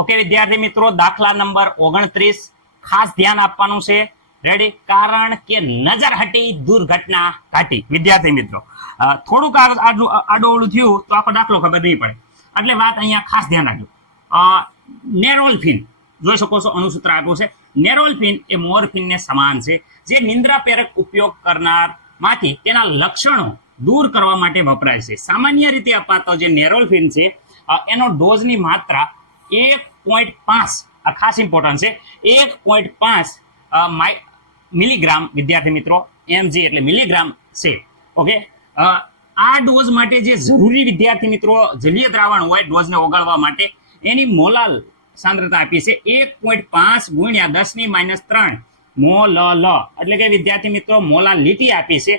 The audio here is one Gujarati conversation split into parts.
ઓકે વિદ્યાર્થી મિત્રો, દાખલા નંબર 29 ખાસ ધ્યાન આપવાનું છે. રેડી? કારણ કે નજર હટી દુર્ઘટના ઘટી. વિદ્યાર્થી મિત્રો, થોડુંક આડોવડું થયું તો આખો દાખલો ખબર નહીં પડે, એટલે વાત અહીંયા ખાસ ધ્યાન રાખજો. નેરોલ્ફિન જોઈ શકો છો, અણુસૂત્ર આપ્યું છે. નેરોલ્ફિન એ મોર્ફિનને સમાન છે, જે નિંદ્રા પ્રેરક ઉપયોગ કરનાર માંથી તેના લક્ષણો દૂર કરવા માટે વપરાય છે. સામાન્ય રીતે અપાતો જે નેરોલ્ફિન છે એનો ડોઝની માત્રા 1.5, આ ખાસ ઇમ્પોર્ટન્ટ છે, 1.5 મિલીગ્રામ. વિદ્યાર્થી મિત્રો, mg એટલે મિલીગ્રામ છે. ઓકે, આ ડોઝ માટે જે જરૂરી વિદ્યાર્થી મિત્રો જલીય દ્રાવણ હોય ડોઝને ઓગાળવા માટે, એની મોલાલ સાંદ્રતા આપી છે 1.5 ગુણ્યા 10⁻³ મોલ. એટલે કે વિદ્યાર્થી મિત્રો મોલાલિટી આપી છે.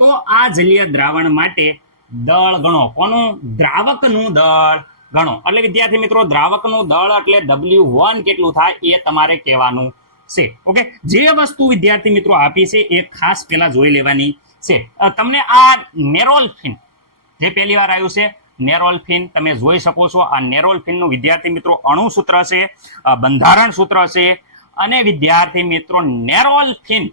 તો આ જલીય દ્રાવણ માટે દળ ગણો. કોનું? દ્રાવકનું દળ ગણો. એટલે વિદ્યાર્થી મિત્રો દ્રાવકનું દળ એટલે W1 કેટલું થાય એ તમારે કહેવાનું છે. ઓકે, જે વસ્તુ વિદ્યાર્થી મિત્રો આપી છે એ ખાસ પહેલા જોઈ લેવાની છે. તમને આ નેરોલ્ફિન જે પહેલી વાર આવ્યું છે, નેરોલ્ફિન તમે જોઈ શકો છો. આ નેરોલ્ફિનનું વિદ્યાર્થી મિત્રો અણુસૂત્ર છે, બંધારણ સૂત્ર છે. અને વિદ્યાર્થી મિત્રો નેરોલ્ફિન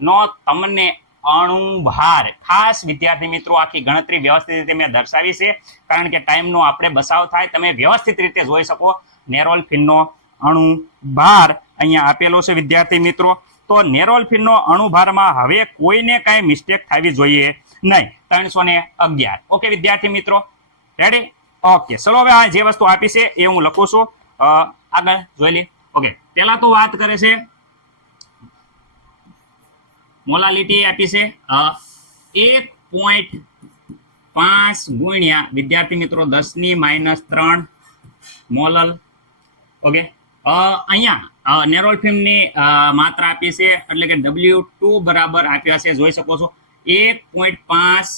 નો તમને અણુભાર ખાસ વિદ્યાર્થી મિત્રો આખી ગણતરી વ્યવસ્થિત રીતે મેં દર્શાવી છે, કારણ કે ટાઈમનો આપણે બચાવ થાય. તમે વ્યવસ્થિત રીતે જોઈ શકો. નેરોલ્ફિનનો અણુભાર અહીંયા આપેલો છે વિદ્યાર્થી મિત્રો. તો નેરોલ્ફિનનો અણુભારમાં હવે કોઈને કાંઈ મિસ્ટેક થવી જોઈએ નહીં. 311. ઓકે વિદ્યાર્થી મિત્રો, રેડી? ઓકે, ચલો હવે આ જે વસ્તુ આપી છે એ હું લખું છું. આગળ જોઈ લે. ઓકે, પેલા તો વાત કરે છે મોલાલિટી આપી છે 1.5 ગુણ્યા વિદ્યાર્થી મિત્રો 10⁻³ મોલલ. ઓકે, અહીંયા નેરોલ્ફિનની માત્રા આપી છે, એટલે કે W2 બરાબર આપ્યા છે, જોઈ શકો છો 1.5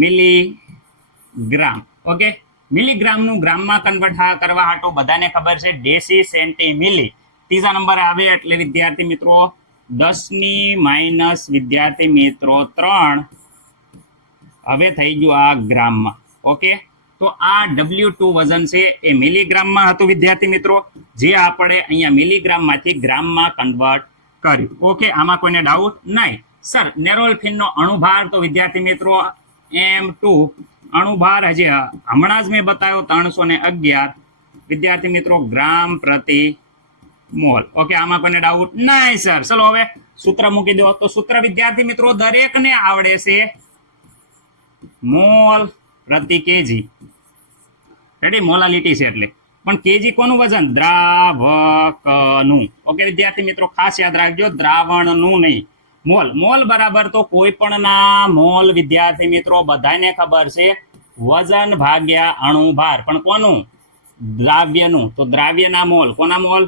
મિલીગ્રામ. ઓકે, મિલીગ્રામનું ગ્રામમાં કન્વર્ટ કરવા હાટો બધાને ખબર છે ડેસી સેન્ટીમિલી. ત્રીજા નંબર આવે એટલે વિદ્યાર્થી મિત્રો 10⁻³ વિદ્યાર્થી મિત્રો 3 હવે થઈ ગયું આ ગ્રામમાં. ઓકે, તો આ W2 વજન છે એ મિલીગ્રામમાં હતું વિદ્યાર્થી મિત્રો, જે આપણે અહીંયા મિલીગ્રામમાંથી ગ્રામમાં કન્વર્ટ કર્યું. ઓકે, આમાં કોઈને ડાઉટ નહીં? સર, નેરોલ્ફિનનો અણુભાર તો વિદ્યાર્થી મિત્રો M2 અણુભાર હજી હમણાં જ મેં બતાવ્યો 311 વિદ્યાર્થી મિત્રો ગ્રામ પ્રતિ મોલ. ઓકે, આમાં કોઈને ડાઉટ નહીં? સર ચલો હવે સૂત્ર મૂકી દો. તો સૂત્ર વિદ્યાર્થી મિત્રો દરેકને આવડે છે, મોલ પ્રતિ કેજી. રેડી? મોલાલિટી છે એટલે, પણ કેજી કોનું વજન? દ્રાવકનું. ઓકે વિદ્યાર્થી મિત્રો ખાસ યાદ રાખજો, દ્રાવણનું નહીં. મોલ. મોલ બરાબર તો કોઈ પણ ના મોલ વિદ્યાર્થી મિત્રો બધાને ખબર છે વજન ભાગ્યા અણુભાર. પણ કોનું? દ્રાવ્યનું. તો દ્રાવ્યના મોલ. કોના મોલ?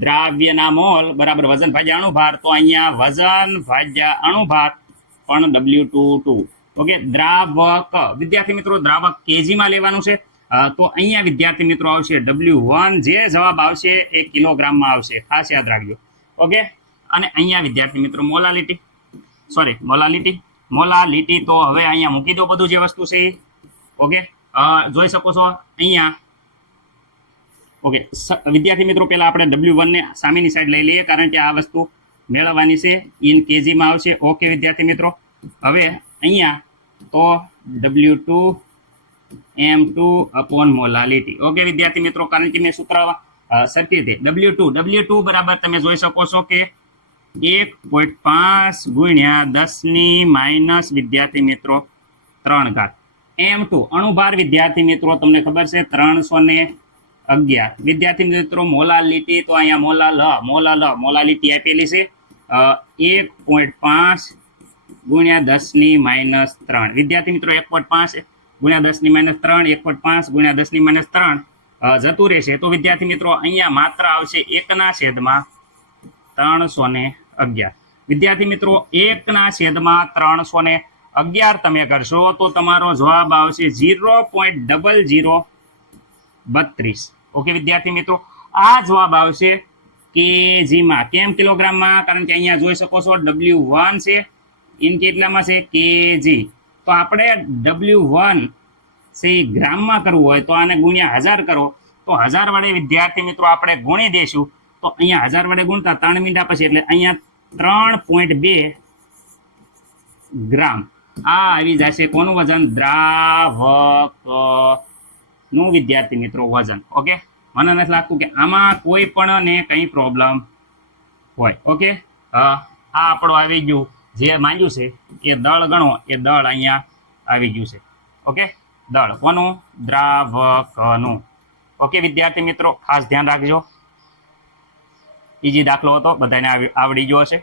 દ્રાવ્યના મોલ બરાબર વજન ભાગ્યા અણુભાર. તો અહીંયા વજન ભાગ્યા અણુભાર પણ W22. ઓકે, દ્રાવક વિદ્યાર્થી મિત્રો દ્રાવક કેજીમાં લેવાનું છે. તો અહીંયા વિદ્યાર્થી મિત્રો આવશે W1. જે જવાબ આવશે એ કિલોગ્રામમાં આવશે, ખાસ યાદ રાખજો. ઓકે, અને અહીંયા વિદ્યાર્થી મિત્રો મોલાલિટી તો હવે અહીંયા મૂકી દો બધું જે વસ્તુ છે. ઓકે, જોઈ શકો છો અહીંયા. ઓકે વિદ્યાર્થી મિત્રો પહેલા આપણે W1 ને સામેની સાઈડ લઈ લઈએ, કારણ કે આ વસ્તુ મેળવવાની છે. ઇન કેજીમાં આવશે. ઓકે વિદ્યાર્થી મિત્રો, હવે અહીંયા તો W2 M2 upon molality. Okay વિદ્યાર્થી મિત્રો, કારણ કે મેં સૂત્ર સરખી રીતે W2 બરાબર તમે જોઈ શકો છો કે 1.5 ગુણ્યા 10⁻³ વિદ્યાર્થી મિત્રો 3 ઘાત. M2 અણુભાર વિદ્યાર્થી મિત્રો તમને ખબર છે 311 વિદ્યાર્થી મિત્રો. મોલાલિટી તો અહીંયા મોલાલિટી આપેલી છે 1.5 ગુણ્યા 10⁻³ વિદ્યાર્થી મિત્રો 1.5 ગુણ્યા 10⁻³ 1.5 ગુણ્યા 10⁻³ જતું રહેશે. તો વિદ્યાર્થી મિત્રો અહીંયા માત્ર આવશે 1/311. વિદ્યાર્થી મિત્રો 1/311 તમે કરશો તો તમારો જવાબ આવશે 0.0032. ઓકે વિદ્યાર્થી મિત્રો, આ જવાબ આવશે કેજીમાં. કેમ કિલોગ્રામમાં? કારણ કે અહીંયા જોઈ શકો છો W1 છે, ઇન કેટલામાં છે? કેજી. તો આપણે W1 છે ગ્રામમાં કરવું હોય તો આને ગુણ્યા 1000 કરો તો 1000 વડે વિદ્યાર્થી મિત્રો આપણે ગુણી દઈશું તો અહીંયા 1000 વડે ગુણતા 3 મિનિટ પછી એટલે અહીંયા 3.2 ગ્રામ આ આવી જશે કોનું વજન દ્રાવકનું વિદ્યાર્થી મિત્રો વજન ઓકે મને નથી લાગતું કે આમાં કોઈ પણ ને કંઈ પ્રોબ્લેમ હોય ઓકે આ આપણું આવી ગયું જે માંગ્યું છે એ દળ ગણો એ દળ અહીંયા આવી ગયું છે ઓકે દળ કોનું દ્રાવકનું ઓકે વિદ્યાર્થી મિત્રો ખાસ ધ્યાન રાખજો ઈજી દાખલો હતો બધાને આવડી ગયો હશે